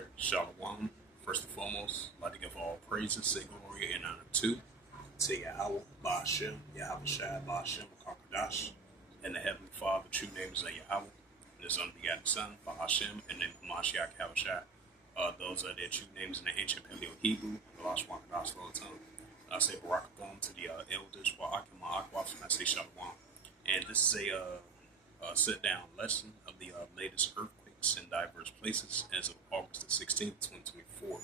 right, Shalom. First and foremost, I'd like to give all praises, say glory, and honor to Yahweh, Ba'ashem, Yahweh Shai, Ba'ashem, Kakadash, and the Heavenly Father, true name is Yahweh, and His unbegotten Son, Ba'ashem, and name Hamashiach, Yahweh Shai. Those are their true names in the ancient Paleo Hebrew, the Lost Wakadash tongue. I say Barakathon to the elders, Wa'akim Ma'akwaf, and I say Shalom. And this is a sit-down lesson of the latest earthquakes in diverse places as of August the 16th, 2024,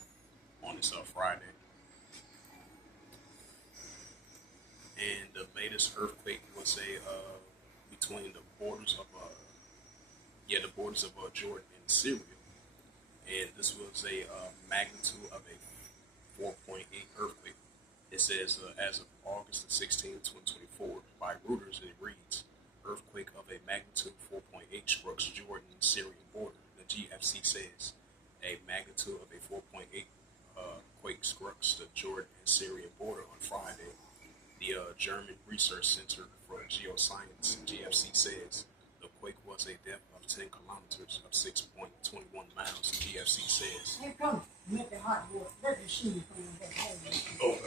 on this Friday. And the latest earthquake was between the borders of Jordan and Syria, and this was a magnitude of a 4.8 earthquake. It says as of August the 16th, 2024, by Reuters, it reads, earthquake of a magnitude 4.8 strikes Jordan-Syrian border. The GFC says a magnitude of a 4.8 quake strikes the Jordan and Syrian border on Friday. The German Research Center for Geoscience, GFC, says the quake was a depth of 10 kilometers of 6.21 miles. The GFC says. Oh.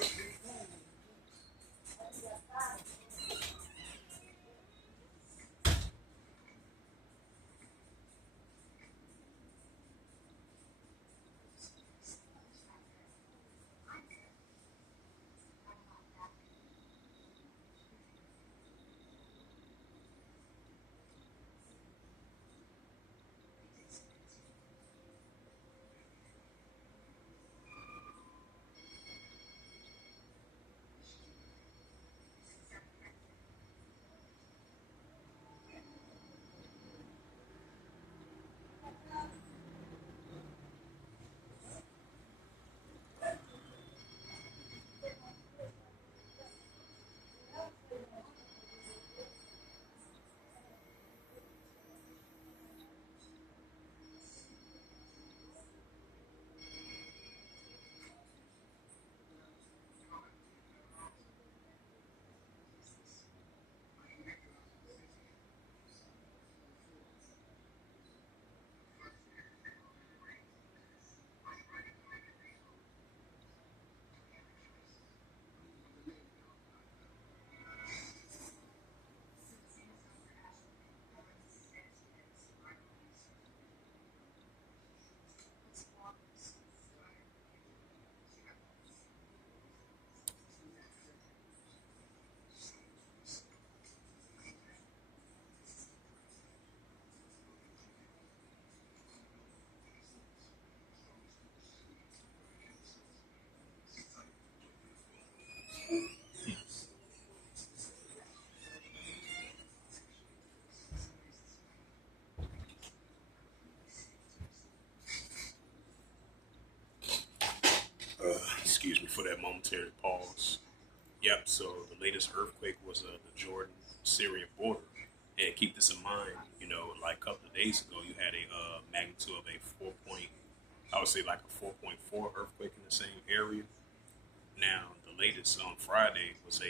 Excuse me for that momentary pause. Yep, so the latest earthquake was the Jordan Syrian border. And keep this in mind, like a couple of days ago, you had a magnitude of a 4.4 earthquake in the same area. Now, the latest on Friday was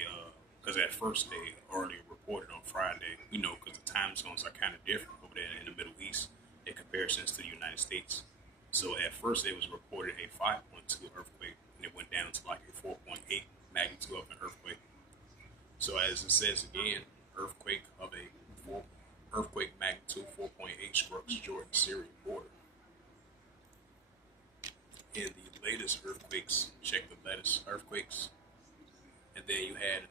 because at first they already reported on Friday, because the time zones are kind of different over there in the Middle East in comparisons to the United States. So at first they was reported a 5.2 earthquake, and it went down to like a 4.8 magnitude of an earthquake. So as it says again, earthquake magnitude 4.8 strikes Jordan Syrian border. In the latest earthquakes, check the latest earthquakes, and then you had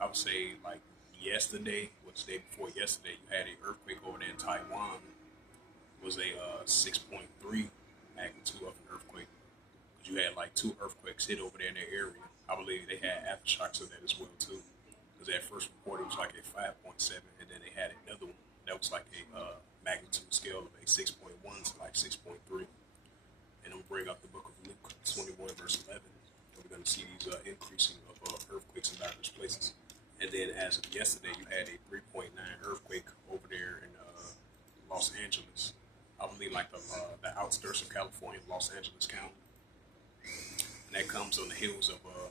I would say like yesterday, what's the day before yesterday, you had an earthquake over there in Taiwan. It was a 6.3 magnitude of an earthquake. You had like two earthquakes hit over there in their area. I believe they had aftershocks of that as well too. Because at first report it was like a 5.7, and then they had another one that was like a magnitude scale of a 6.1 to like 6.3. And I'm gonna bring up the book of Luke 21 verse 11. And we're gonna see these increasing of earthquakes in diverse places. And then as of yesterday, you had a 3.9 earthquake over there in Los Angeles. I believe like the outskirts of California, Los Angeles County. And that comes on the heels of a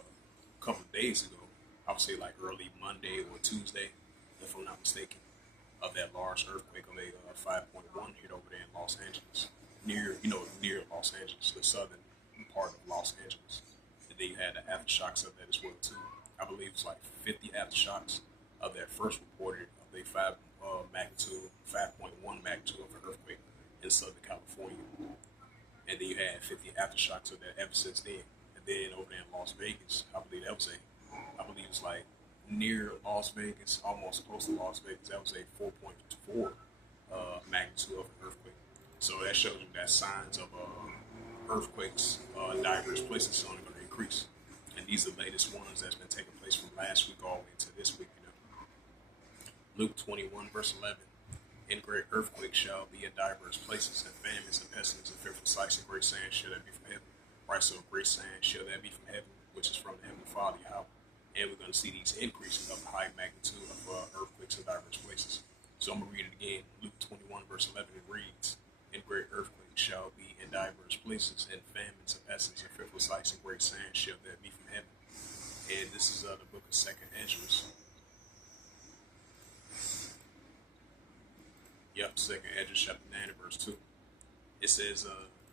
couple of days ago. I would say like early Monday or Tuesday, if I'm not mistaken, of that large earthquake of a 5.1 hit over there in Los Angeles. near near Los Angeles, the southern part of Los Angeles. And then you had the aftershocks of that as well too. I believe it's like 50 aftershocks of that first reported of a magnitude, 5.1 magnitude of an earthquake in Southern California. And then you had 50 aftershocks of that ever since then. And then over there in Las Vegas, I believe it's like near Las Vegas, almost close to Las Vegas. That was a 4.4 magnitude of an earthquake. So that shows you that signs of earthquakes in diverse places are only going to increase. And these are the latest ones that's been taking place from last week all the way to this week. Luke 21, verse 11. And great earthquakes shall be in diverse places, and famines and pestilence and fearful sights and great sayings shall that be from heaven. Right, so great sayings shall that be from heaven, which is from the heavenly Father, Yahweh. And we're going to see these increases of the high magnitude of earthquakes in diverse places. So I'm going to read it again. Luke 21, verse 11, it reads, and great earthquakes shall be in diverse places, and famines and pestilence and fearful sights and great sayings shall that be from heaven. And this is the book of 2nd Ezra. Yep, 2nd Ezra chapter 9 and verse 2. It says,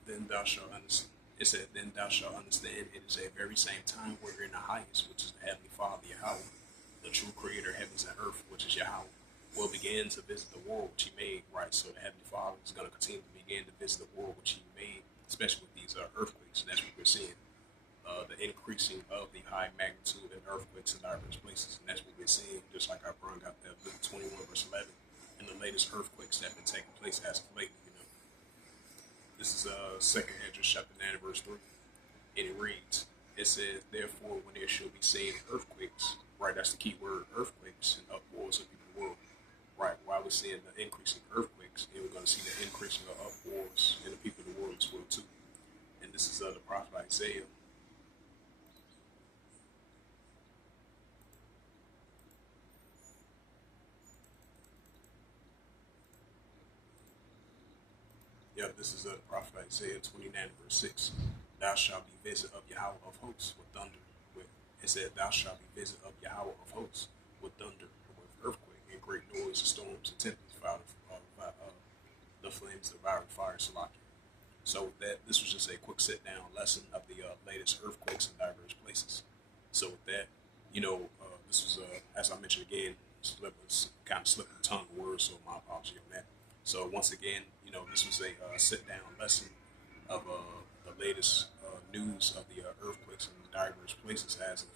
then thou shalt understand. It said, then thou shalt understand it is a very same time wherein the highest, which is the heavenly Father, Yahweh, the true creator of heavens and earth, which is Yahweh, will begin to visit the world which he made, right? So the heavenly Father is going to continue to begin to visit the world which he made, especially with these earthquakes. And that's what we're seeing. The increasing of the high magnitude and earthquakes in diverse places. And that's what we're seeing, just like I brought out that Luke 21, verse 11, and the latest earthquakes that have been taking place as of lately. This is 2nd Ezra chapter 9 verse 3. And it reads, it says, therefore when there shall be seen earthquakes, right, that's the key word, earthquakes and uproars of the world. Right, while we're seeing the increasing earthquakes, and we're going to see the increasing of uproars in the people of the world as well too. And this is the prophet Isaiah. Yep, this is the prophet Isaiah 29 verse 6. Thou shalt be visit of Yahweh of hosts with thunder. It said, thou shalt be visit of Yahweh of hosts with thunder, with earthquake, and great noise, and storms, and tempests, the flames, devouring fire, Salaki. So with that, this was just a quick sit-down lesson of the latest earthquakes in diverse places. So with that, this was, as I mentioned again, kind of slipping tongue words, so my apology on that. So once again, this was a sit-down lesson of the latest news of the earthquakes in diverse places as of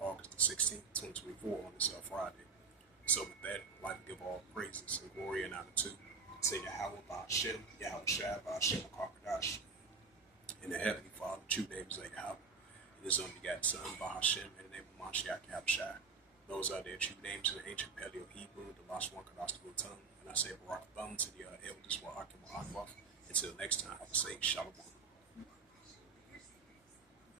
August the 16th, 2024 on this Friday. So with that, I'd like to give all praises and glory and honor to say Yahweh Ba'Shem, Yahweh Shai Ba'Shem Kakadash, in the Heavenly Father, true name is Yahweh, and His only begotten Son Ba'Shem, in the name of Mashiach Yahweh Shai. Those are their true names in the ancient Paleo Hebrew, the last one Kadastical tongue, and I say Barak Thumb to the eldest Wa'akim Wa'akwaf. Until next time, I will say Shalom.